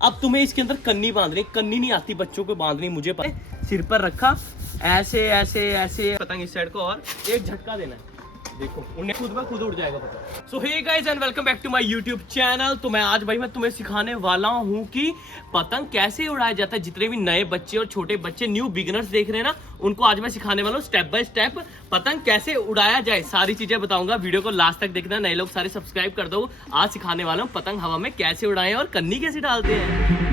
अब तुम्हें इसके अंदर कन्नी बांधनी, कन्नी नहीं आती बच्चों को बांधनी, मुझे पता है। सिर पर रखा, ऐसे ऐसे ऐसे पतंग इस साइड को और एक झटका देना है, देखो उन्हें खुद ब खुद उड़ जाएगा पतंग। So hey guys and welcome back to my YouTube channel. तो मैं आज भाई मैं तुम्हें सिखाने वाला हूँ कि पतंग कैसे उड़ाया जाता है। जितने भी नए बच्चे और छोटे बच्चे न्यू बिगिनर्स देख रहे हैं ना, उनको आज मैं सिखाने वाला हूँ स्टेप बाय स्टेप पतंग कैसे उड़ाया जाए। सारी चीजें बताऊंगा, वीडियो को लास्ट तक देखना। नए लोग सारे सब्सक्राइब कर दो। आज सिखाने वाला हूँ पतंग हवा में कैसे उड़ाएं और कन्नी कैसे डालते हैं।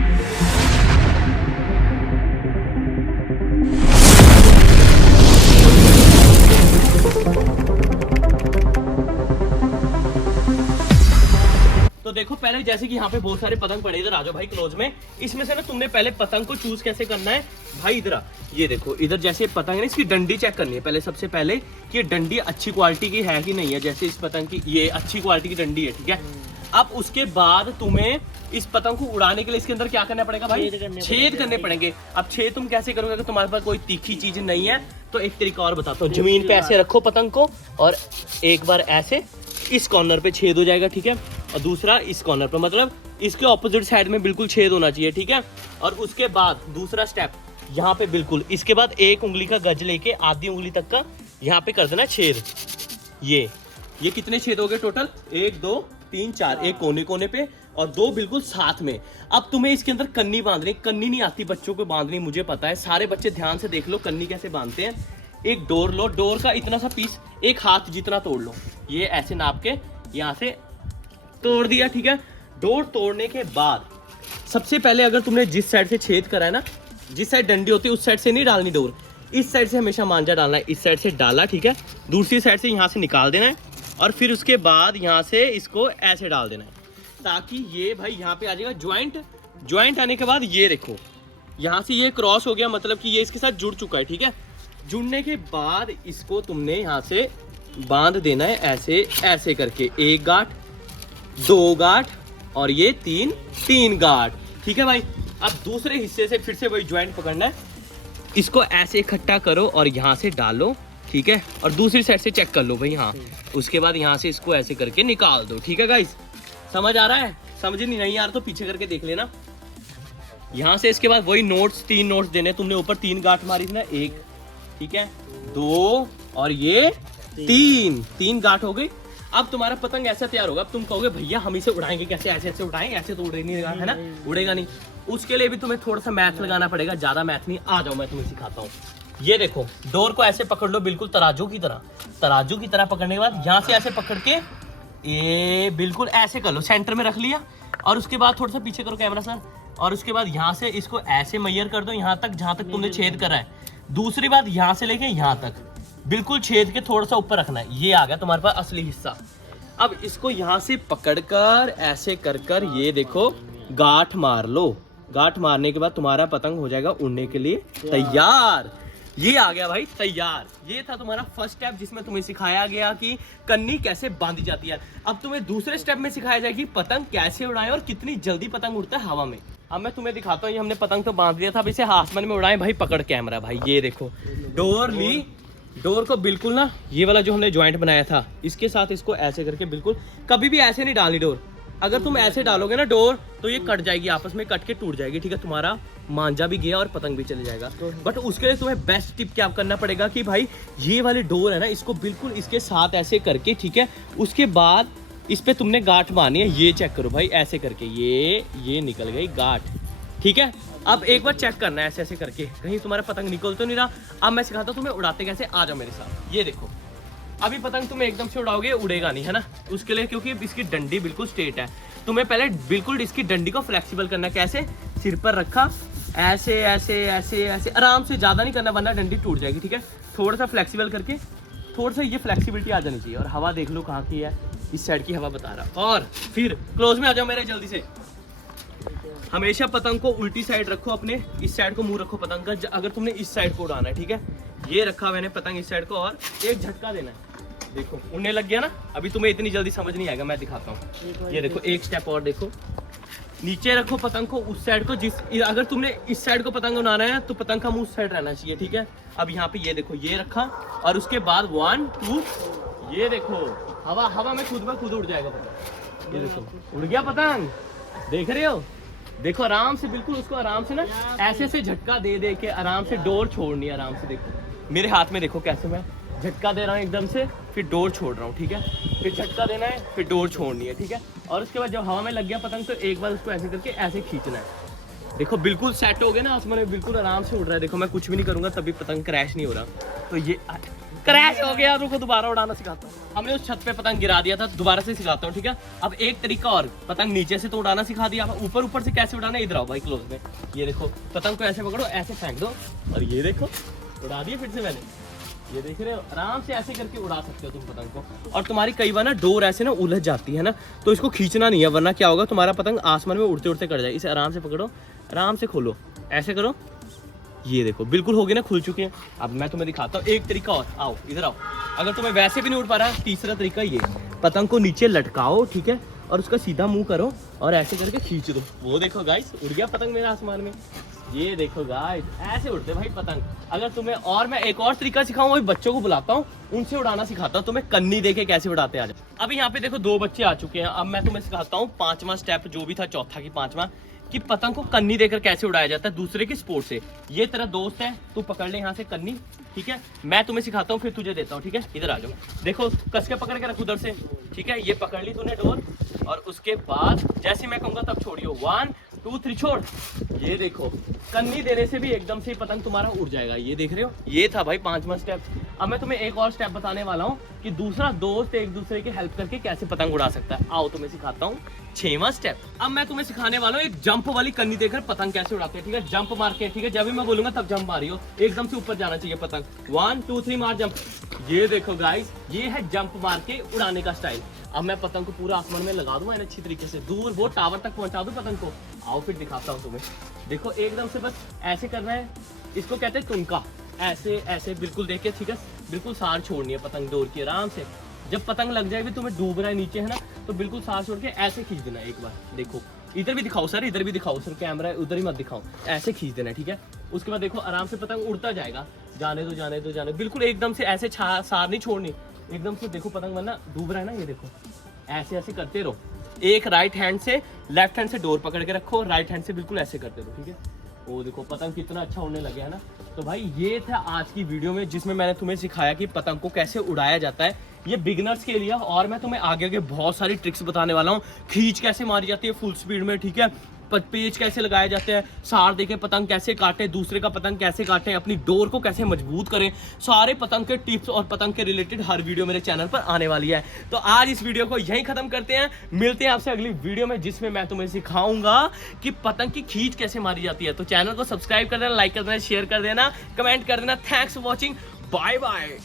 तो देखो पहले जैसे कि यहाँ पे बहुत सारे पतंग पड़े, इधर आ जाओ भाई क्लोज में। इसमें से ना तुमने पहले पतंग को चूज कैसे करना है भाई, इधर आ। ये देखो इधर जैसे पतंग है ना, इसकी डंडी चेक करनी है पहले, सबसे पहले कि ये डंडी अच्छी क्वालिटी की है कि नहीं है। जैसे इस पतंग की ये अच्छी क्वालिटी की डंडी है, ठीक है। अब उसके बाद तुम्हें इस पतंग को उड़ाने के लिए इसके अंदर क्या करना पड़ेगा भाई, छेद करने पड़ेंगे। अब छेद तुम कैसे करोगे अगर तुम्हारे पास कोई तीखी चीज नहीं है तो एक तरीका और बताता हूँ। जमीन पे ऐसे रखो पतंग को और एक बार ऐसे इस कॉर्नर पे छेद हो जाएगा, ठीक है। और दूसरा इस कॉर्नर पे, मतलब इसके ऑपोजिट साइड में बिल्कुल छेद होना चाहिए, ठीक है। और उसके बाद दूसरा स्टेप यहाँ पे बिल्कुल, इसके बाद एक उंगली का गज लेके आधी उंगली तक का यहाँ पे कर देना छेद। ये कितने छेद हो गए टोटल, 1 2 3 4, एक कोने कोने पे और 2 बिल्कुल साथ में। अब तुम्हें इसके अंदर कन्नी बांधनी, कन्नी नहीं आती बच्चों को बांधनी, मुझे पता है। सारे बच्चे ध्यान से देख लो कन्नी कैसे बांधते हैं। एक डोर लो, डोर का इतना सा पीस, एक हाथ जितना तोड़ लो, ये ऐसे नाप के यहाँ से तोड़ दिया, ठीक है। डोर तोड़ने के बाद सबसे पहले अगर तुमने जिस साइड से छेद करा है ना, जिस साइड डंडी होती है उस साइड से नहीं डालनी डोर, इस साइड से हमेशा मांझा डालना है। इस साइड से डाला, ठीक है, दूसरी साइड से यहाँ से निकाल देना है और फिर उसके बाद यहाँ से इसको ऐसे डाल देना है, ताकि ये भाई यहाँ पे आ जाएगा ज्वाइंट। ज्वाइंट आने के बाद ये देखो यहाँ से ये क्रॉस हो गया, मतलब कि ये इसके साथ जुड़ चुका है, ठीक है। जुड़ने के बाद इसको तुमने यहाँ से बांध देना है ऐसे ऐसे करके, 1 गांठ 2 गांठ और ये 3 गांठ, ठीक है भाई। अब दूसरे हिस्से से फिर से वही ज्वाइंट पकड़ना है, इसको ऐसे इकट्ठा करो और यहाँ से डालो, ठीक है। और दूसरी साइड से चेक कर लो भाई, हाँ। उसके बाद यहाँ से इसको ऐसे करके निकाल दो, ठीक है गाइस। समझ आ रहा है? समझ नहीं यार तो पीछे करके देख लेना। यहाँ से इसके बाद वही नोट्स, 3 नोट्स देने तुमने। ऊपर 3 गांठ मारी थी ना, 1, ठीक है, 2 और ये 3 गांठ हो गई। अब तुम्हारा पतंग ऐसा तैयार होगा। अब तुम कहोगे भैया हम इसे उड़ाएंगे कैसे, ऐसे ऐसे उड़ाएं, ऐसे तो उड़ेगा नहीं, है ना, उड़ेगा नहीं। उसके लिए भी तुम्हें थोड़ा सा मैथ लगाना पड़ेगा, ज्यादा मैथ नहीं। आ जाओ मैं तुम्हें सिखाता हूँ। ये देखो डोर को ऐसे पकड़ लो, बिल्कुल तराजू की तरह पकड़ने के बाद यहाँ से ऐसे पकड़ के ये बिल्कुल ऐसे कर लो, सेंटर में रख लिया। और उसके बाद थोड़ा सा पीछे करो कैमरा सर, और उसके बाद यहाँ से इसको ऐसे मैयर कर दो यहाँ तक जहाँ तक तुमने छेद करा है। दूसरी बात यहाँ से लेके यहाँ तक बिल्कुल छेद के थोड़ा सा ऊपर रखना है। ये आ गया तुम्हारे पास असली हिस्सा। अब इसको यहाँ से पकड़कर ऐसे कर ये देखो गांठ मार लो। गांठ मारने के बाद तुम्हारा पतंग हो जाएगा उड़ने के लिए तैयार। ये आ गया भाई तैयार। ये था तुम्हारा फर्स्ट स्टेप, जिसमें तुम्हें सिखाया गया कि कन्नी कैसे बांधी जाती है। अब तुम्हें दूसरे स्टेप में सिखाया जाएगा कि पतंग कैसे उड़ाएं और कितनी जल्दी पतंग उड़ता है हवा में। अब मैं तुम्हें दिखाता हूँ। ये हमने पतंग तो बांध दिया था, अब इसे आसमान में उड़ाएं भाई। पकड़ कैमरा भाई, ये देखो डोर ली, डोर को बिल्कुल ना ये वाला जो हमने ज्वाइंट बनाया था इसके साथ इसको ऐसे करके, बिल्कुल कभी भी ऐसे नहीं डालनी डोर। अगर तुम ऐसे डालोगे ना डोर तो ये कट जाएगी, आपस में कट के टूट जाएगी, ठीक है। तुम्हारा मांझा भी गया और पतंग भी चले जाएगा। बट उसके लिए तुम्हें बेस्ट टिप क्या करना पड़ेगा कि भाई ये वाली डोर है ना, इसको बिल्कुल इसके साथ ऐसे करके, ठीक है। उसके बाद इस पे तुमने गांठ मारनी है। ये चेक करो भाई ऐसे करके, ये निकल गई गांठ, ठीक है। अब एक बार चेक करना है ऐसे ऐसे करके, कहीं तुम्हारा पतंग निकल तो नहीं रहा। अब मैं सिखाता हूँ तुम्हें उड़ाते कैसे, आ जाओ मेरे साथ। ये देखो अभी पतंग तुम एकदम से उड़ाओगे उड़ेगा नहीं, है ना। उसके लिए क्योंकि इसकी डंडी बिल्कुल स्ट्रेट है, तुम्हें पहले बिल्कुल इसकी डंडी को फ्लेक्सिबल करना है। कैसे, सिर पर रखा ऐसे ऐसे ऐसे ऐसे आराम से, ज्यादा नहीं करना वरना डंडी टूट जाएगी, ठीक है। थोड़ा सा फ्लेक्सिबल करके, थोड़ा सा ये फ्लेक्सिबिलिटी आ जानी चाहिए। और हवा देख लो कहाँ की है, इस साइड की हवा बता रहा। और फिर क्लोज में आ जाओ मेरे जल्दी से। हमेशा पतंग को उल्टी साइड रखो, अपने इस साइड को मुंह रखो पतंग का, अगर तुमने इस साइड को उड़ाना है, ठीक है। ये रखा मैंने पतंग इस साइड को और एक झटका देना है, देखो उड़ने लग गया ना। अभी तुम्हें इतनी जल्दी समझ नहीं आएगा, मैं दिखाता हूँ। ये देखो एक स्टेप और देखो, नीचे रखो पतंग को उस साइड को, अगर तुमने इस साइड को पतंग उड़ाना है तो पतंग का मुंह उस साइड रहना चाहिए, ठीक है। अब यहाँ पे ये देखो ये रखा और उसके बाद 1 2, ये देखो हवा में खुद ब खुद उड़ जाएगा पतंग। ये देखो उड़ गया पतंग, देख रहे हो। देखो आराम से, बिल्कुल उसको आराम से ना ऐसे ऐसे झटका दे दे के आराम से डोर छोड़नी है, आराम से। देखो मेरे हाथ में देखो कैसे मैं झटका दे रहा हूँ एकदम से, फिर डोर छोड़ रहा हूँ, ठीक है। फिर झटका देना है, फिर डोर छोड़नी है, ठीक है। और उसके बाद जब हवा में लग गया पतंग तो एक बार उसको ऐसे करके ऐसे खींचना है। देखो बिल्कुल सेट हो गया ना आसमान में, बिल्कुल आराम से उड़ रहा है। देखो मैं कुछ भी नहीं करूँगा तभी पतंग क्रैश नहीं हो रहा। तो ये क्रैश हो गया, रुको दोबारा उड़ाना सिखाता हूँ। हमने उस छत पे पतंग गिरा दिया था, दोबारा से सिखाता हूँ, ठीक है। अब एक तरीका और, पतंग नीचे से तो उड़ाना सिखा दिया, ऊपर ऊपर से कैसे उड़ाना है, इधर आओ भाई क्लोज में। ये देखो पतंग को ऐसे पकड़ो, ऐसे फेंक दो, और ये देखो उड़ा दिया फिर से मैंने। ये देख रहे हो, आराम से ऐसे करके उड़ा सकते हो तुम पतंग को। और तुम्हारी कई बार ना डोर ऐसे ना उलझ जाती है ना, तो इसको खींचना नहीं है, वरना क्या होगा तुम्हारा पतंग आसमान में उड़ते उड़ते कट जाए। इसे आराम से पकड़ो, आराम से खोलो, ऐसे करो। ये देखो बिल्कुल हो गए ना, खुल चुके हैं। अब मैं तुम्हें दिखाता हूँ एक तरीका और, आओ इधर आओ। अगर तुम्हें वैसे भी नहीं उड़ पा रहा, तीसरा तरीका ये, पतंग को नीचे लटकाओ, ठीक है, और उसका सीधा मुंह करो और ऐसे करके खींच दो। वो देखो गाइस, उड़ गया पतंग मेरा आसमान में। ये देखो गाइस, ऐसे उड़ते भाई पतंग। अगर तुम्हें और मैं एक और तरीका सिखाऊं, वही बच्चों को बुलाता हूँ, उनसे उड़ाना सिखाता हूँ तुम्हें, कन्नी देके कैसे उड़ाते आ जाओ। अभी यहाँ पे देखो 2 बच्चे आ चुके हैं। अब मैं तुम्हें सिखाता हूँ 5वां स्टेप, जो भी था चौथा की 5वां, कि पतंग को कन्नी देकर कैसे उड़ाया जाता है दूसरे के स्पोर्ट से। ये तेरा दोस्त है, तू पकड़ ले यहाँ से कन्नी, ठीक है। मैं तुम्हें सिखाता हूँ, फिर तुझे देता हूँ, ठीक है। इधर आ जाओ, देखो कस के पकड़ के रख उधर से, ठीक है। ये पकड़ ली तूने डोर, और उसके बाद जैसे मैं कहूँगा तब छोड़ियो। 1 2 3 छोड़। ये देखो कन्नी देने से भी एकदम से पतंग तुम्हारा उड़ जाएगा। ये देख रहे हो, ये था भाई 5वां स्टेप। अब मैं तुम्हें एक और स्टेप बताने वाला हूँ कि दूसरा दोस्त एक दूसरे की हेल्प करके कैसे पतंग उड़ा सकता है। आओ तुम्हें सिखाता हूँ 6वां स्टेप। अब मैं तुम्हें सिखाने वाला हूँ एक जंप वाली कन्नी देकर पतंग कैसे उड़ाते हैं, ठीक है। जंप मार के, ठीक है, जब भी मैं बोलूंगा तब जंप मारियो, एकदम से ऊपर जाना चाहिए पतंग। 1 2 3 मार जंप। ये देखो गाइस, ये है जंप मार के उड़ाने का स्टाइल। अब मैं पतंग को पूरा आसमान में लगा दूंगा अच्छी तरीके से, दूर वो टावर तक पहुंचा दूं पतंग को। आओ फिर दिखाता हूँ तुम्हें। देखो एकदम से बस ऐसे करना है, इसको कहते हैं तुनका। ऐसे ऐसे बिल्कुल देख के, ठीक है, बिल्कुल सार छोड़नी है पतंग डोर की, आराम से। जब पतंग लग जाएगी, तुम्हें डूब रहा है नीचे है ना, तो बिल्कुल सार छोड़ के ऐसे खींच देना है एक बार। देखो इधर भी दिखाओ सर, इधर भी दिखाओ सर, कैमरा है उधर ही मत दिखाओ, ऐसे खींच देना है, ठीक है। उसके बाद देखो आराम से पतंग उड़ता जाएगा, जाने दो जाने दो जाने, बिल्कुल एकदम से ऐसे सार नहीं छोड़नी एकदम से। देखो पतंग वरना डूब रहा है ना, ये देखो ऐसे ऐसे करते रहो। एक राइट हैंड से, लेफ्ट हैंड से डोर पकड़ के रखो, राइट हैंड से बिल्कुल ऐसे करते रहो, ठीक है। वो देखो पतंग कितना अच्छा उड़ने लगे है ना। तो भाई ये था आज की वीडियो में, जिसमें मैंने तुम्हें सिखाया कि पतंग को कैसे उड़ाया जाता है। ये बिगिनर्स के लिए, और मैं तुम्हें आगे आगे बहुत सारी ट्रिक्स बताने वाला हूँ। खींच कैसे मारी जाती है फुल स्पीड में, ठीक है, पेच कैसे लगाए जाते हैं, सार देके पतंग कैसे काटे, दूसरे का पतंग कैसे काटे, अपनी डोर को कैसे मजबूत करें, सारे पतंग के टिप्स और पतंग के रिलेटेड हर वीडियो मेरे चैनल पर आने वाली है। तो आज इस वीडियो को यहीं खत्म करते हैं, मिलते हैं आपसे अगली वीडियो में, जिसमें मैं तुम्हें सिखाऊंगा कि पतंग की खींच कैसे मारी जाती है। तो चैनल को सब्सक्राइब कर देना, लाइक कर देना, शेयर कर देना, कमेंट कर देना। Thanks for watching, bye bye.